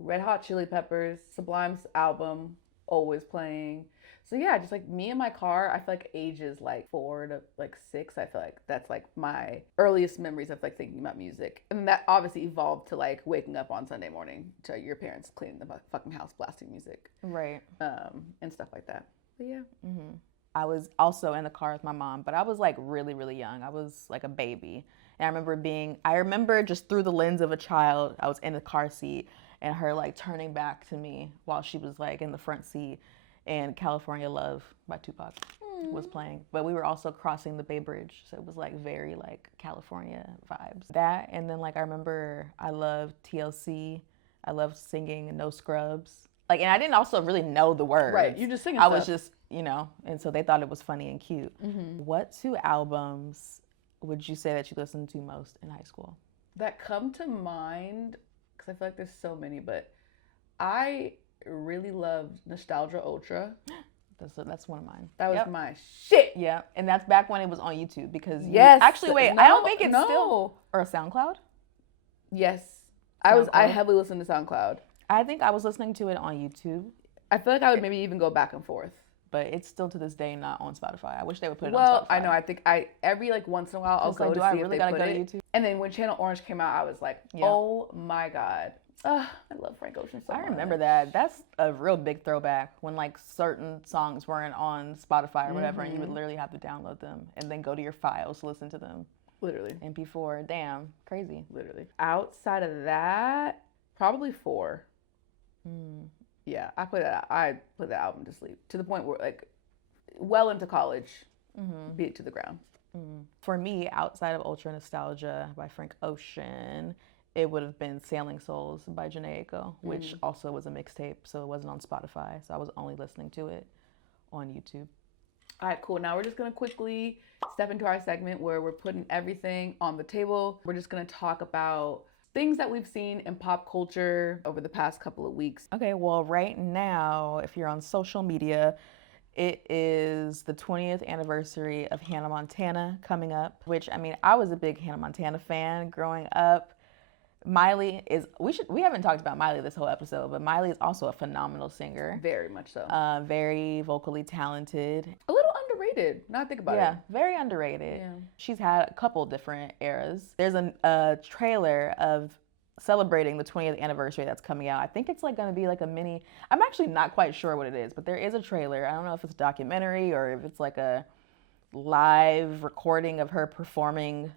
Red Hot Chili Peppers, Sublime's album, always playing. So yeah, just like me in my car, I feel like ages like 4 to like 6, I feel like that's like my earliest memories of like thinking about music. And that obviously evolved to like waking up on Sunday morning to your parents cleaning the fucking house, blasting music. Right. And stuff like that. But yeah. I was also in the car with my mom, but I was like really, really young. I was like a baby. And I remember just through the lens of a child, I was in the car seat and her like turning back to me while she was like in the front seat, and California Love by Tupac was playing. But we were also crossing the Bay Bridge, so it was like very like California vibes. That, and then like I remember I loved TLC. I loved singing No Scrubs. Like, and I didn't also really know the words. Right, you just singing I stuff. was just, you know, and so they thought it was funny and cute. What 2 albums would you say that you listened to most in high school? That come to mind, because I feel like there's so many, but I really loved Nostalgia Ultra. That's one of mine. That was my shit. Yeah, and that's back when it was on YouTube, because actually wait, I don't think it's still, or SoundCloud. Yes, SoundCloud. I heavily listened to SoundCloud. I think I was listening to it on YouTube. I feel like I would maybe even go back and forth. But it's still to this day not on Spotify. I wish they would put it on Spotify. Well, I know. I think every like once in a while I'll go to see if they put it. YouTube? And then when Channel Orange came out, I was like, oh my God. I love Frank Ocean so much. I remember that. That's a real big throwback, when like certain songs weren't on Spotify or whatever, and you would literally have to download them and then go to your files to listen to them. Literally. MP4. Damn. Crazy. Literally. Outside of that, probably 4. Yeah, I put that album to sleep to the point where like well into college, beat it to the ground. For me, outside of Ultra Nostalgia by Frank Ocean, it would have been Sailing Souls by Jhené Aiko, which also was a mixtape, so it wasn't on Spotify. So I was only listening to it on YouTube. All right, cool. Now we're just going to quickly step into our segment where we're putting everything on the table. We're just going to talk about things that we've seen in pop culture over the past couple of weeks. Okay, well, right now, if you're on social media, it is the 20th anniversary of Hannah Montana coming up, which, I mean, I was a big Hannah Montana fan growing up. Miley is, we haven't talked about Miley this whole episode, but Miley is also a phenomenal singer. Very much so. Very vocally talented. A little underrated, now I think about it. Yeah, very underrated. Yeah. She's had a couple different eras. There's a trailer of celebrating the 20th anniversary that's coming out. I think it's like going to be like a mini, I'm actually not quite sure what it is, but there is a trailer. I don't know if it's a documentary or if it's like a live recording of her performing,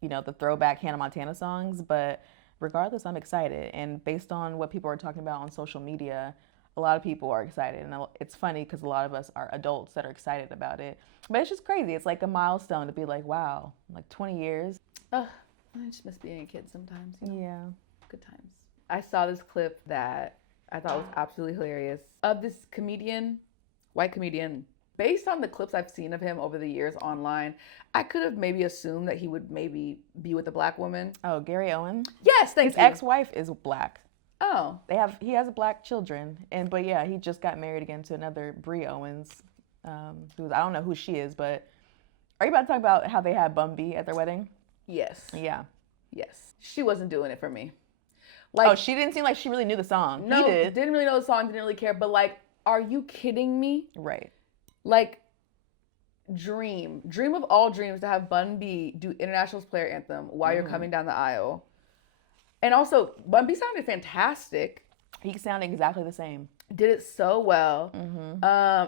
you know, the throwback Hannah Montana songs, but regardless, I'm excited. And based on what people are talking about on social media, a lot of people are excited. And it's funny because a lot of us are adults that are excited about it. But it's just crazy. It's like a milestone to be like, wow, like 20 years. Ugh, I just miss being a kid sometimes. You know? Yeah. Good times. I saw this clip that I thought was absolutely hilarious of this comedian, white comedian. Based on the clips I've seen of him over the years online, I could have maybe assumed that he would maybe be with a black woman. Oh, Gary Owen? Yes, thank you. His ex-wife is black. Oh. He has black children. But yeah, he just got married again to another Brie Owens. I don't know who she is, but are you about to talk about how they had Bun B at their wedding? Yes. Yeah. Yes. She wasn't doing it for me. Like, she didn't seem like she really knew the song. No, he did. Didn't really know the song, didn't really care, but like, are you kidding me? Right. Like, dream of all dreams to have Bun B do Internationals Player Anthem while you're coming down the aisle. And also, Bun B sounded fantastic. He sounded exactly the same. Did it so well.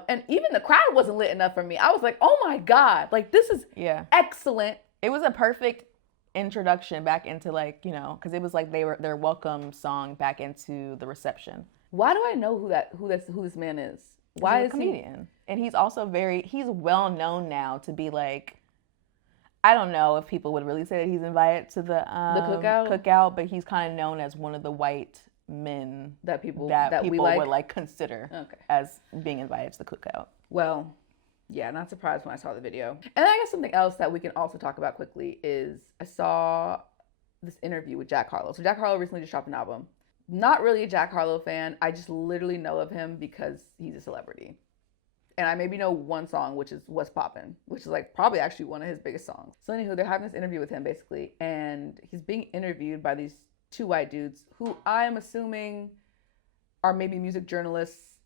And even the crowd wasn't lit enough for me. I was like, oh my God, like this is excellent. It was a perfect introduction back into like, you know, because it was like their welcome song back into the reception. Why do I know who this man is? Why is he a comedian? And he's also he's well known now to be like, I don't know if people would really say that he's invited to the cookout, but he's kind of known as one of the white men that people would like consider as being invited to the cookout. Well, yeah, not surprised when I saw the video. And I guess something else that we can also talk about quickly is I saw this interview with Jack Harlow. So Jack Harlow recently just dropped an album. Not really a Jack Harlow fan. I just literally know of him because he's a celebrity. And I maybe know one song, which is What's Poppin', which is like probably actually one of his biggest songs. So anywho, they're having this interview with him basically, and he's being interviewed by these two white dudes who I am assuming are maybe music journalists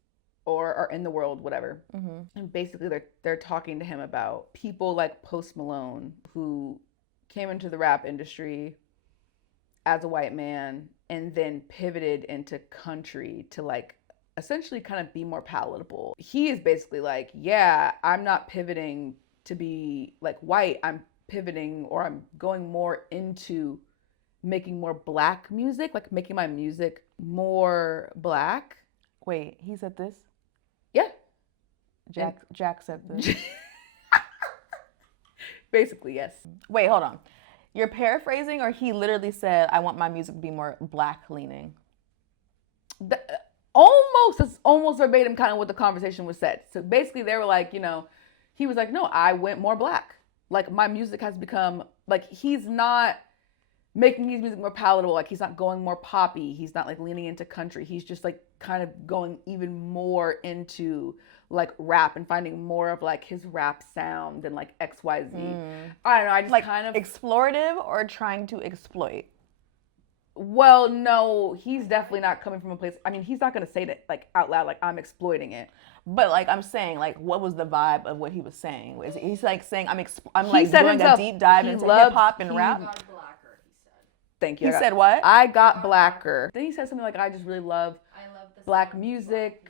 or are in the world, whatever. And basically they're talking to him about people like Post Malone who came into the rap industry as a white man and then pivoted into country to like essentially kind of be more palatable. He is basically like, yeah, I'm not pivoting to be like white. I'm pivoting or I'm going more into making more black music, like making my music more black. Wait, he said this? Yeah. Jack said this. Basically, yes. Wait, hold on. You're paraphrasing, or he literally said, I want my music to be more black leaning? Almost verbatim kind of what the conversation was said. So basically they were like, you know, he was like, no, I went more black. Like my music has become, like he's not making his music more palatable. Like he's not going more poppy. He's not like leaning into country. He's just like kind of going even more into like rap and finding more of like his rap sound than like XYZ. I don't know. I just like kind of explorative or trying to exploit. Well, no, he's definitely not coming from a place. I mean, he's not going to say that like out loud, like I'm exploiting it. But like I'm saying, like what was the vibe of what he was saying? He's like saying I'm he like said doing himself, a deep dive into hip hop and rap. Got blacker, he said. Thank you. He said what? I got blacker. Then he said something like, I just really love the black music.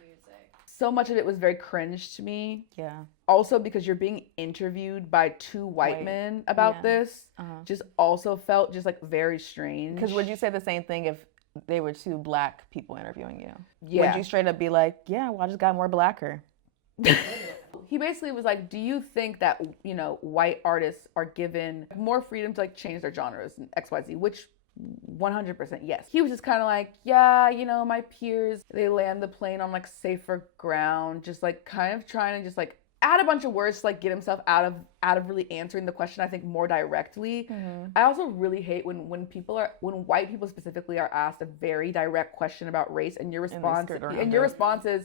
So much of it was very cringe to me. Yeah. Also because you're being interviewed by two white men about this, just also felt just like very strange. Because would you say the same thing if they were two black people interviewing you, Yeah. would you straight up be like, yeah, well, I just got more blacker? He basically was like, do you think that, you know, white artists are given more freedom to like change their genres and XYZ, which 100% yes. He was just kind of like, yeah, you know, my peers, they land the plane on like safer ground, just like kind of trying to just like add a bunch of words to like get himself out of really answering the question, I think, more directly. I also really hate when white people specifically are asked a very direct question about race and your response is,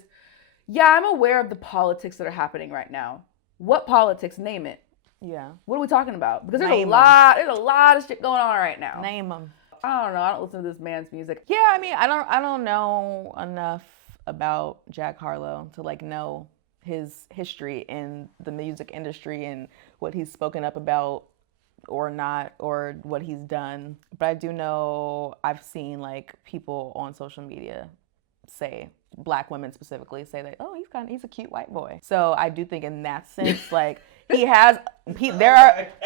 yeah, I'm aware of the politics that are happening right now. What politics? Name it. Yeah. What are we talking about? Because there's a lot of shit going on right now. Name them. I don't know. I don't listen to this man's music. Yeah, I mean, I don't know enough about Jack Harlow to like know his history in the music industry and what he's spoken up about or not, or what he's done. But I do know I've seen like people on social media say, black women specifically, say that, oh, he's a cute white boy. So I do think in that sense, like there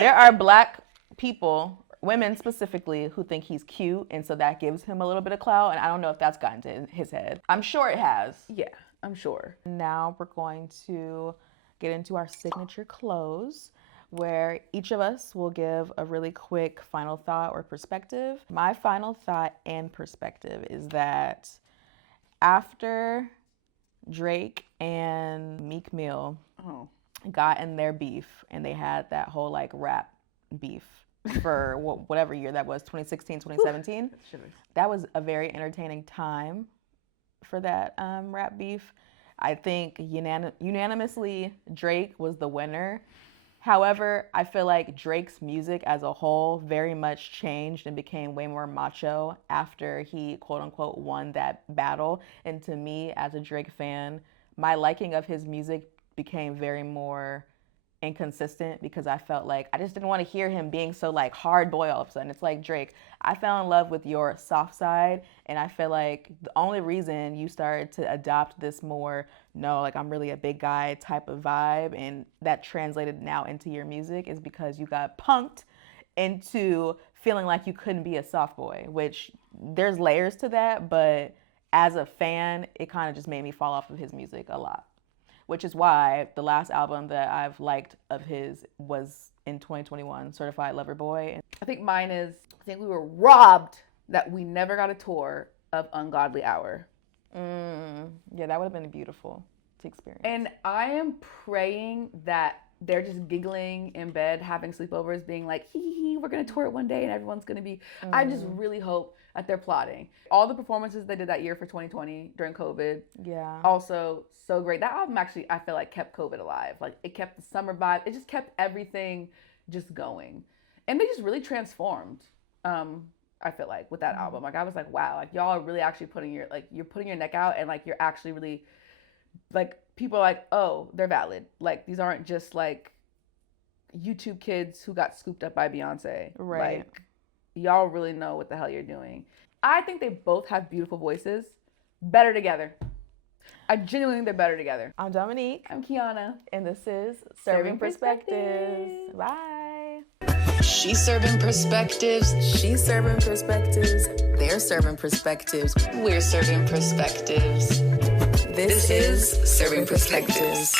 are black people, women specifically, who think he's cute, and so that gives him a little bit of clout, and I don't know if that's gotten to his head. I'm sure it has. Yeah, I'm sure. Now we're going to get into our signature close, where each of us will give a really quick final thought or perspective. My final thought and perspective is that after Drake and Meek Mill got in their beef, and they had that whole like rap beef for whatever year that was, 2016, 2017. That was a very entertaining time for that rap beef. I think unanimously Drake was the winner. However, I feel like Drake's music as a whole very much changed and became way more macho after he, quote unquote, won that battle. And to me, as a Drake fan, my liking of his music became very more inconsistent, because I felt like I just didn't want to hear him being so like hard boy all of a sudden. It's like, Drake, I fell in love with your soft side, and I feel like the only reason you started to adopt this more, no, like I'm really a big guy type of vibe, and that translated now into your music, is because you got punked into feeling like you couldn't be a soft boy, which there's layers to that, but as a fan, it kind of just made me fall off of his music a lot. Which is why the last album that I've liked of his was in 2021, Certified Lover Boy. I think mine is, I think we were robbed that we never got a tour of Ungodly Hour. Yeah, that would have been beautiful to experience. And I am praying that they're just giggling in bed, having sleepovers, being like, hee, we're going to tour it one day and everyone's going to be, I just really hope that they're plotting. All the performances they did that year for 2020 during COVID. Yeah. Also so great. That album actually, I feel like, kept COVID alive. Like, it kept the summer vibe. It just kept everything just going. And they just really transformed, I feel like, with that album. Like, I was like, wow, like, y'all are really actually you're putting your neck out, and like, you're actually really, like, people are like, oh, they're valid. Like, these aren't just like YouTube kids who got scooped up by Beyonce. Right. Like, y'all really know what the hell you're doing. I think they both have beautiful voices. Better together. I genuinely think they're better together. I'm Dominique. I'm Keyana. And this is Serving Perspectives. Bye. She's serving perspectives. She's serving perspectives. They're serving perspectives. We're serving perspectives. This is Serving Perspectives.